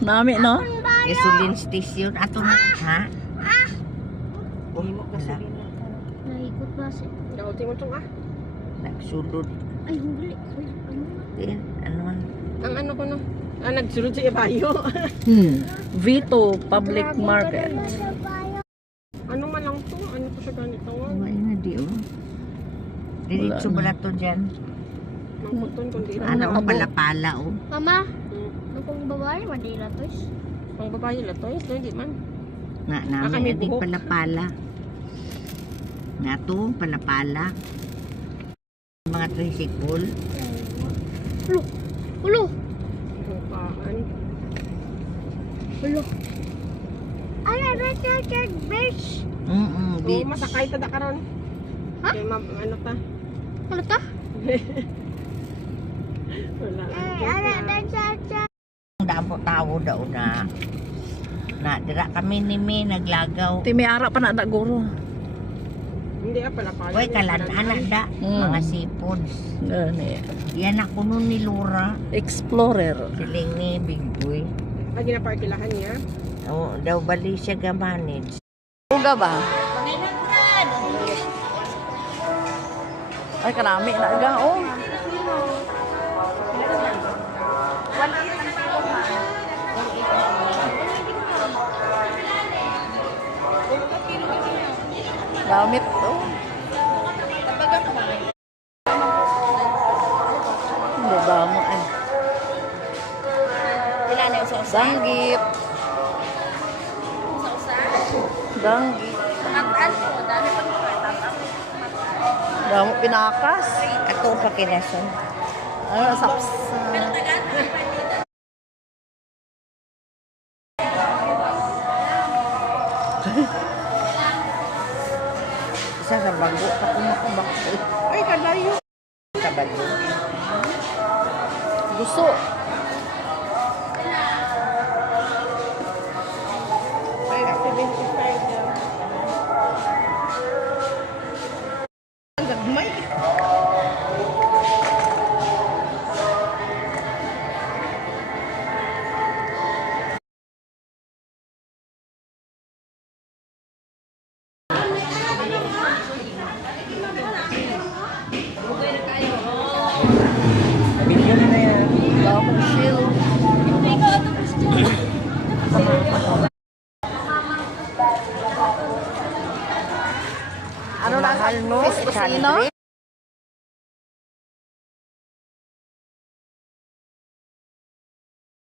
Nami, no? Gasoline station. Ato na, ha? Himo Wala. gasolina. Naikot ba si... Daw tingog tong ah. Nagsulod. Ay, huli. Ay, ano? Din, ano man. Ang ano ko no. Ah, nagsulod si Ibayo. Vito Public Market. Ano man lang to? Ano ko siya ganito? Wala na di, oh. Diretso Wala pala na. to dyan. Mangkuton kundi Ano Abo. ang pala-pala, oh. Mama, ano kung babae, madila to is? Pang babae la to, no hindi man. Na kami namin na di buhok. pala-pala. Nga to, pala-pala. Mga tricycle. Ulo! Ulo! Bukaan. Ulo! Ay, retracted bitch! Mm-mm, Oh, beach. masakay ta da karon. Ha? Kay ma'am, ano ta? Ano ta? Wala. retracted. Damo tao daw na. Dira kami ni Mi naglagaw. Ti may ara pa na guro. Hindi pala pala. Oy, kalan-anak da. Mga seafoods. Gani. Yan ako nun ni Laura. Explorer. Siling ni Big Boy. Ah, ginaparkilahan niya. Oh, daw bali siya ga-manage. Uga ba? Ay, karami na aga. Oh. Gamit to. Damo eh. Danggit. Danggit. Damo pinakas. Ato pa kinason. Ano, sapsa. Isa sa bago pa kumakabak. Ay, kalayo. Sa bago. Gusto.